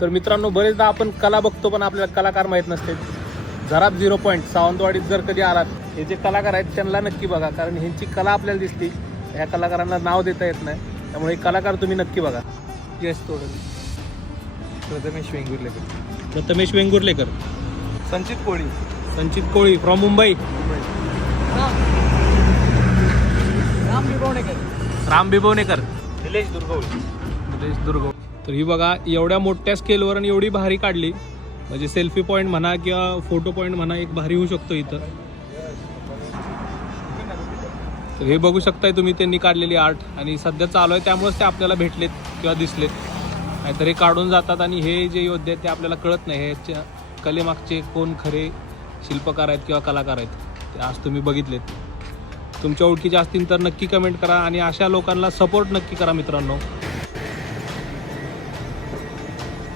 तर मित्रांनो, बरेचदा आपण कला बघतो पण आपल्याला कलाकार माहीत नसते. झराप 0 पॉईंट सावंतवाडीत जर कधी आलात, हे जे कलाकार आहेत त्यांना नक्की बघा, कारण ह्यांची कला आपल्याला दिसते. ह्या कलाकारांना नाव देता येत नाही, त्यामुळे हे कलाकार तुम्ही नक्की बघा. येस थोडं. प्रथमेश वेंगुर्लेकर. प्रथमेश वेंगुर्लेकर. संचित कोळी. संचित कोळी फ्रॉम मुंबई. राम बिबवणेकर. निलेश दुर्गवळी. निलेश दुर्गवळी. तर ही बघा, एवढ्या मोठ्या स्केलवर आणि एवढी भारी काढली, म्हणजे सेल्फी पॉईंट म्हणा किंवा फोटो पॉईंट म्हणा, एक भारी होऊ शकतो इथं. तर हे बघू शकताय तुम्ही त्यांनी काढलेली आर्ट, आणि सध्या चालू आहे त्यामुळेच ते आपल्याला भेटलेत किंवा दिसलेत. नाहीतर हे काढून जातात आणि हे जे योद्धे आहेत ते आपल्याला कळत नाही ह्याच्या कलेमागचे कोण खरे शिल्पकार आहेत किंवा कलाकार आहेत, ते आज तुम्ही बघितलेत. तुमच्या ओळखीचे असतील तर नक्की कमेंट करा आणि अशा लोकांना सपोर्ट नक्की करा मित्रांनो.